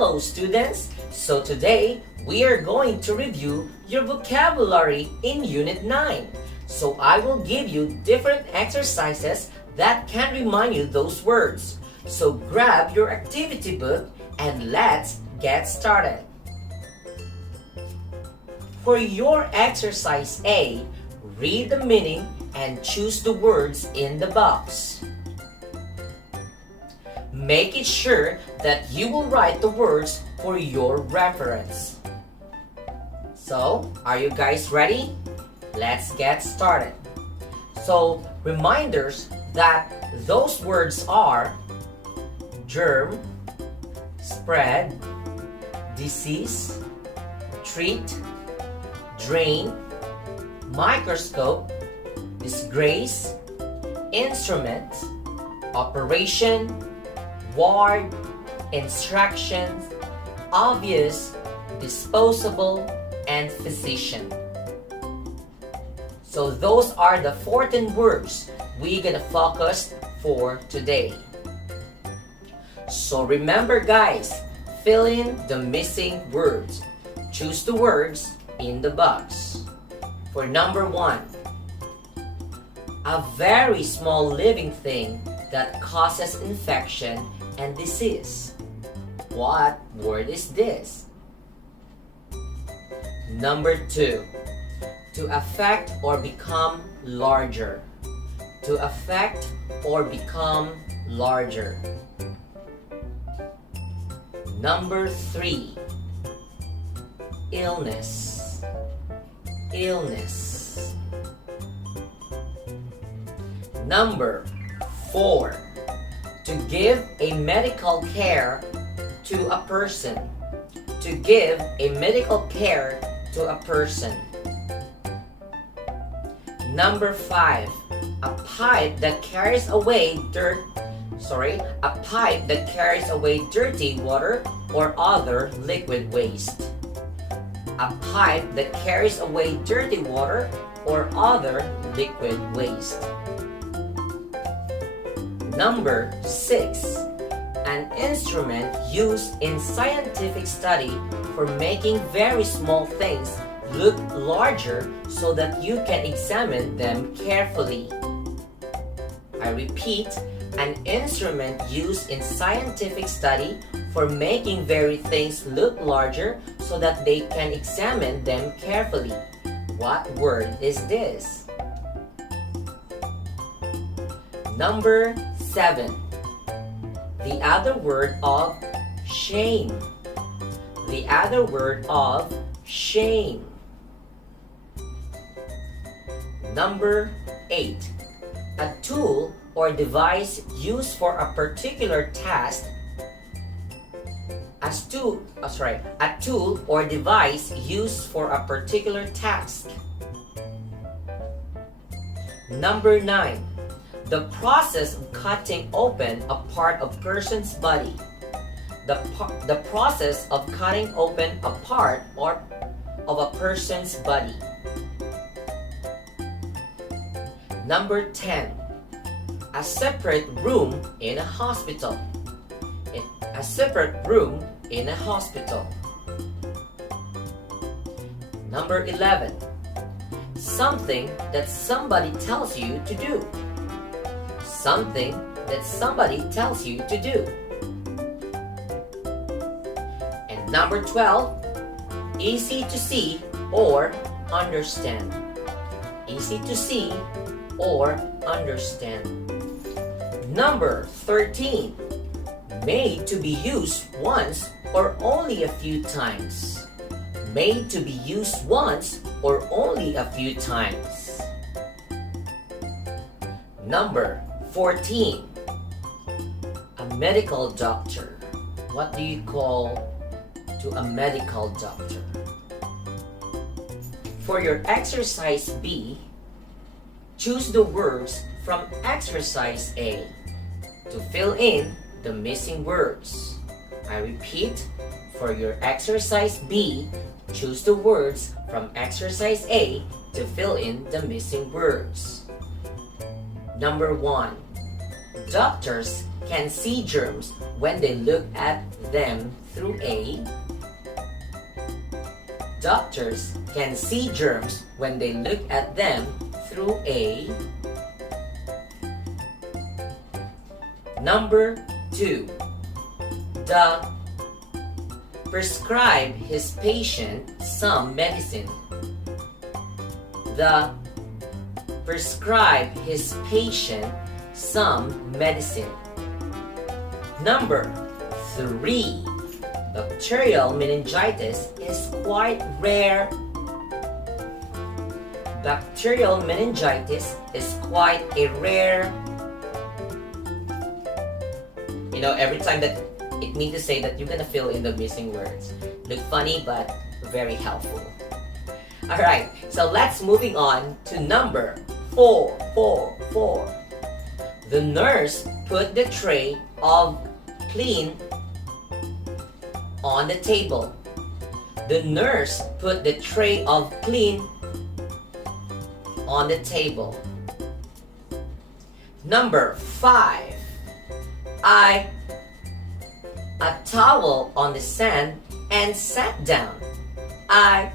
Hello students! So today, we are going to review your vocabulary in Unit 9. So I will give you different exercises that can remind you those words. So grab your activity book and let's get started. For your exercise A, read the meaning and choose the words in the box. Make it sure that you will write the words for your reference. So, are you guys ready? Let's get started. So, reminders that those words are germ, spread, disease, treat, drain, microscope, disgrace, instrument, operation, ward, instructions, obvious, disposable, and physician. So those are the 14 words we're gonna focus for today. So remember guys, fill in the missing words. Choose the words in the box. For number 1, a very small living thing that causes infection and disease. What word is this? Number 2, to affect or become larger. To affect or become larger. Number 3, illness. Illness. Number 4, to give a medical care to a person. To give a medical care to a person. Number 5, a pipe that carries away a pipe that carries away dirty water or other liquid waste. A pipe that carries away dirty water or other liquid waste. Number 6, an instrument used in scientific study for making very small things look larger so that you can examine them carefully. I repeat, an instrument used in scientific study for making very things look larger so that they can examine them carefully. What word is this? Number 7, the other word of shame. The other word of shame. Number 8, a tool or device used for a particular task. A tool or device used for a particular task. Number 9, the process of cutting open a part of a person's body. The process of cutting open a part of a person's body. Number 10, a separate room in a hospital. A separate room in a hospital. Number 11, something that somebody tells you to do. Something that somebody tells you to do. And number 12, easy to see or understand. Easy to see or understand. Number 13, made to be used once or only a few times. Made to be used once or only a few times. Number 14, a medical doctor. What do you call to a medical doctor? For your exercise B, choose the words from exercise A to fill in the missing words. I repeat, for your exercise B, choose the words from exercise A to fill in the missing words. Number 1, doctors can see germs when they look at them through a Doctors can see germs when they look at them through a Number 2. The prescribe his patient some medicine. The prescribe his patient some medicine. Number 3. Bacterial meningitis is quite rare. Bacterial meningitis is quite a rare. Every time that it means to say that you're gonna fill in the missing words. Look funny but very helpful. Alright, so let's moving on to number 4. The nurse put the tray of clean on the table. The nurse put the tray of clean on the table. Number 5. A towel on the sand and sat down. A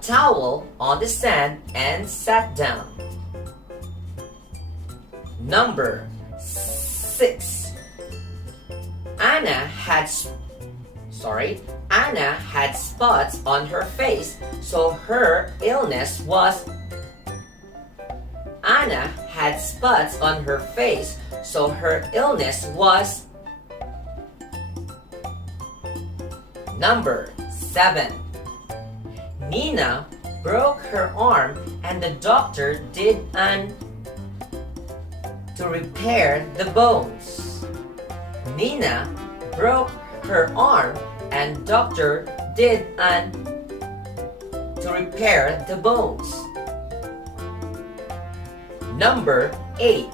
towel on the sand and sat down. Number 6. Anna had spots on her face, so her illness was Anna had spots on her face, so her illness was Number 7. Nina broke her arm and the doctor did to repair the bones. Nina broke her arm and doctor did to repair the bones. Number 8.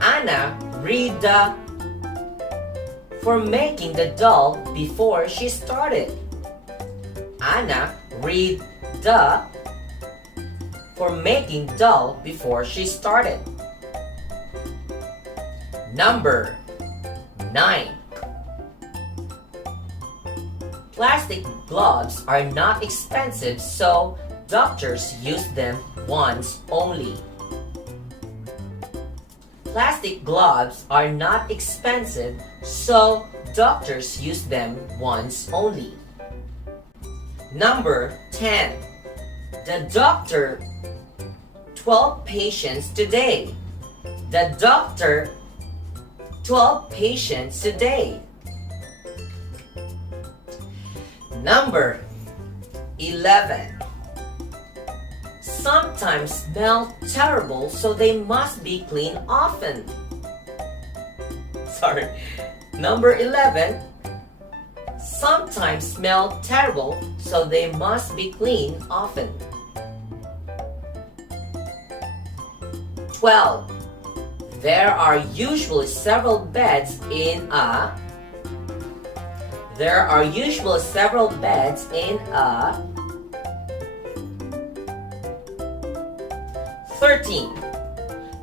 Anna read the for making the doll before she started. Anna read the for making doll before she started. Number 9. Plastic gloves are not expensive, so doctors use them once only. Plastic gloves are not expensive, so doctors use them once only. Number 10. The doctor 12 patients today. The doctor 12 patients today. Number 11. Sometimes smell terrible, so they must be cleaned often. Number 11. Sometimes smell terrible, so they must be cleaned often. 12. There are usually several beds in a 13.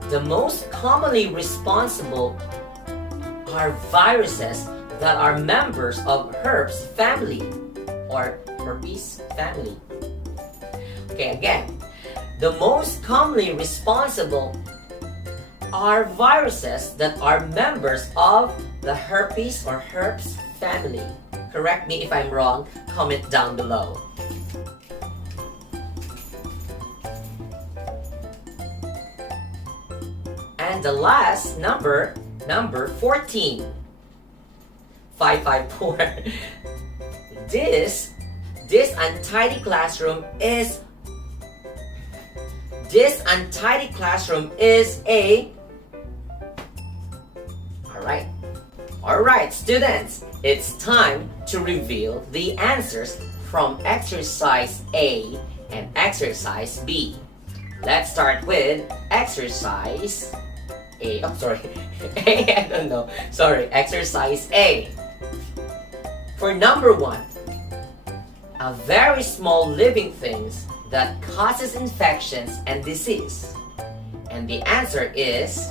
The most commonly responsible are viruses that are members of herpes family or herpes family. Okay, again. The most commonly responsible are viruses that are members of the herpes or herpes family. Correct me if I'm wrong, comment down below. And the last number 14. 554. This untidy classroom is a Alright, students, it's time to reveal the answers from exercise A and exercise B. Let's start with exercise A. Exercise A. For number 1, a very small living things that causes infections and disease. And the answer is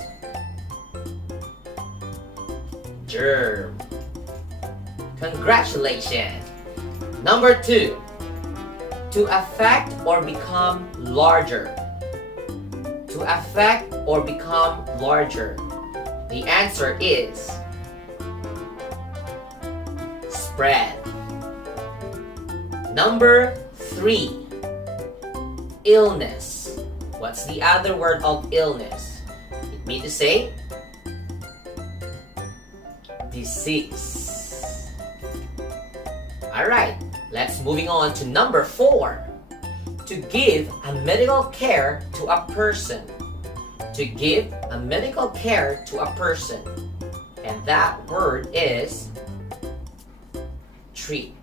germ. Congratulations! Number 2. To affect or become larger. To affect or become larger. The answer is spread. Number 3. Illness. What's the other word of illness? It means to say disease. Alright, let's moving on to number 4. To give a medical care to a person. To give a medical care to a person. And that word is treat.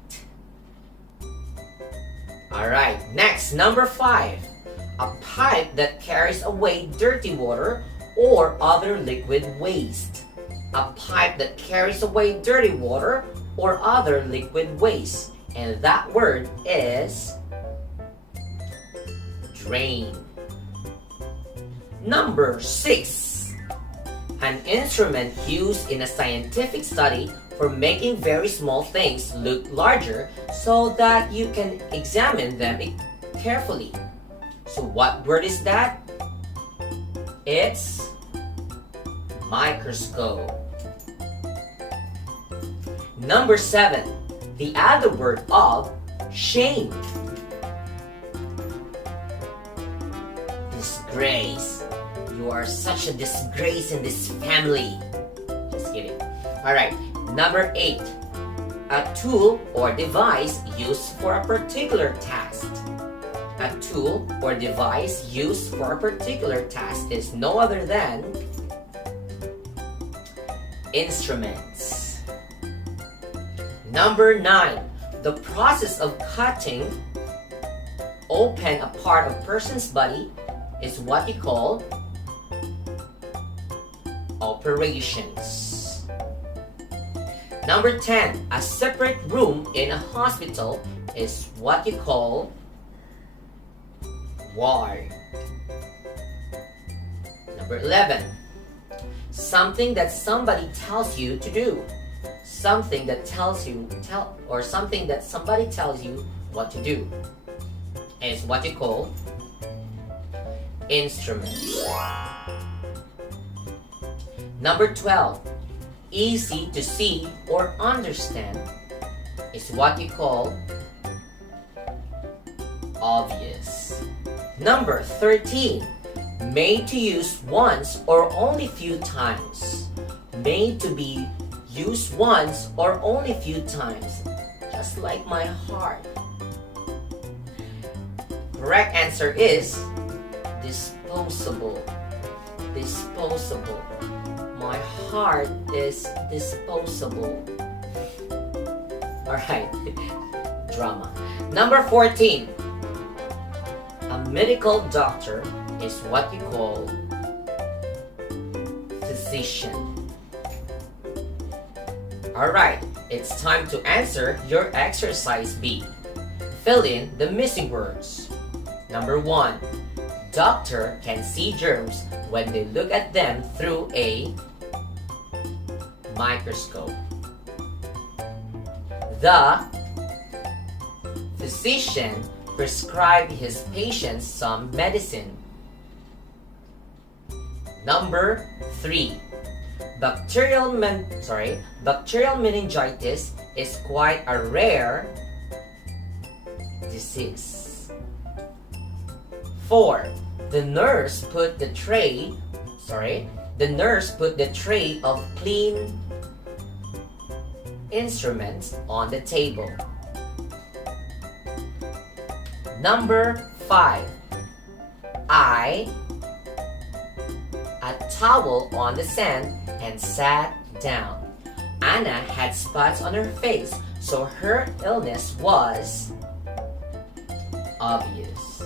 Alright, next, number 5. A pipe that carries away dirty water or other liquid waste. A pipe that carries away dirty water or other liquid waste. And that word is drain. Number 6. An instrument used in a scientific study for making very small things look larger so that you can examine them carefully. So what word is that? It's microscope. Number 7. The other word of shame. Disgrace. You are such a disgrace in this family. Just kidding. Alright, number 8. A tool or device used for a particular task. A tool or device used for a particular task is no other than instruments. Number 9. The process of cutting open a part of a person's body is what you call operations. Number 10. A separate room in a hospital is what you call ward. Number 11. Something that somebody tells you to do. Something that something that somebody tells you what to do is what you call instruments. Number 12. Easy to see or understand is what you call obvious. Number 13. Made to use once or only few times. Made to be used once or only few times. Just like my heart. Correct answer is disposable. Disposable. My heart is disposable. Alright. Drama. Number 14. A medical doctor is what you call physician. Alright, it's time to answer your exercise B. Fill in the missing words. Number 1. Doctor can see germs when they look at them through a microscope. The physician prescribed his patients some medicine. Number 3. Bacterial meningitis is quite a rare disease. 4. The nurse put the tray of clean instruments on the table. Number 5. A towel on the sand and sat down. Anna had spots on her face, so her illness was obvious.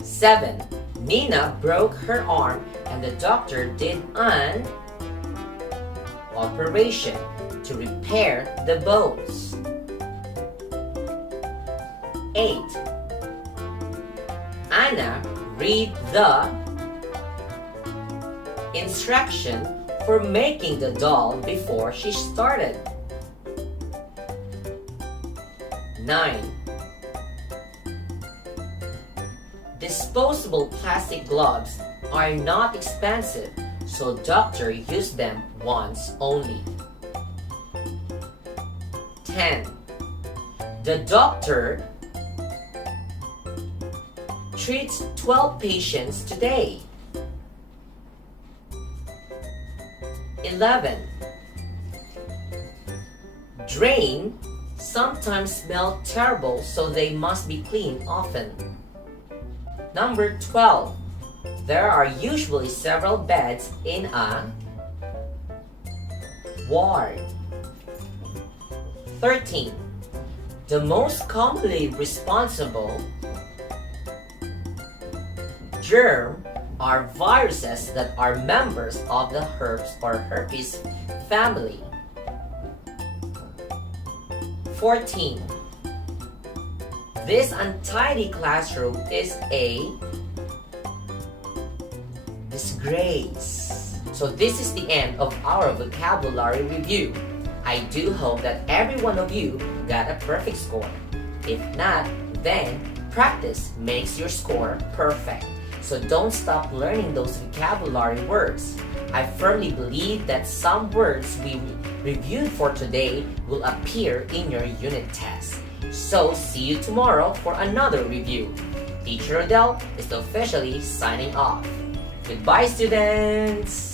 7. Nina broke her arm and the doctor did an operation to repair the bones. 8. Anna read the instruction for making the doll before she started. 9. Disposable plastic gloves are not expensive, so doctor used them once only. 10. The doctor treats 12 patients today. 11. Drain sometimes smell terrible, so they must be cleaned often. Number 12. There are usually several beds in a ward. 13. The most commonly responsible germ are viruses that are members of the herpes or herpes family. 14. This untidy classroom is a disgrace. So this is the end of our vocabulary review. I do hope that every one of you got a perfect score. If not, then practice makes your score perfect. So don't stop learning those vocabulary words. I firmly believe that some words we reviewed for today will appear in your unit test. So see you tomorrow for another review. Teacher Adele is officially signing off. Goodbye, students!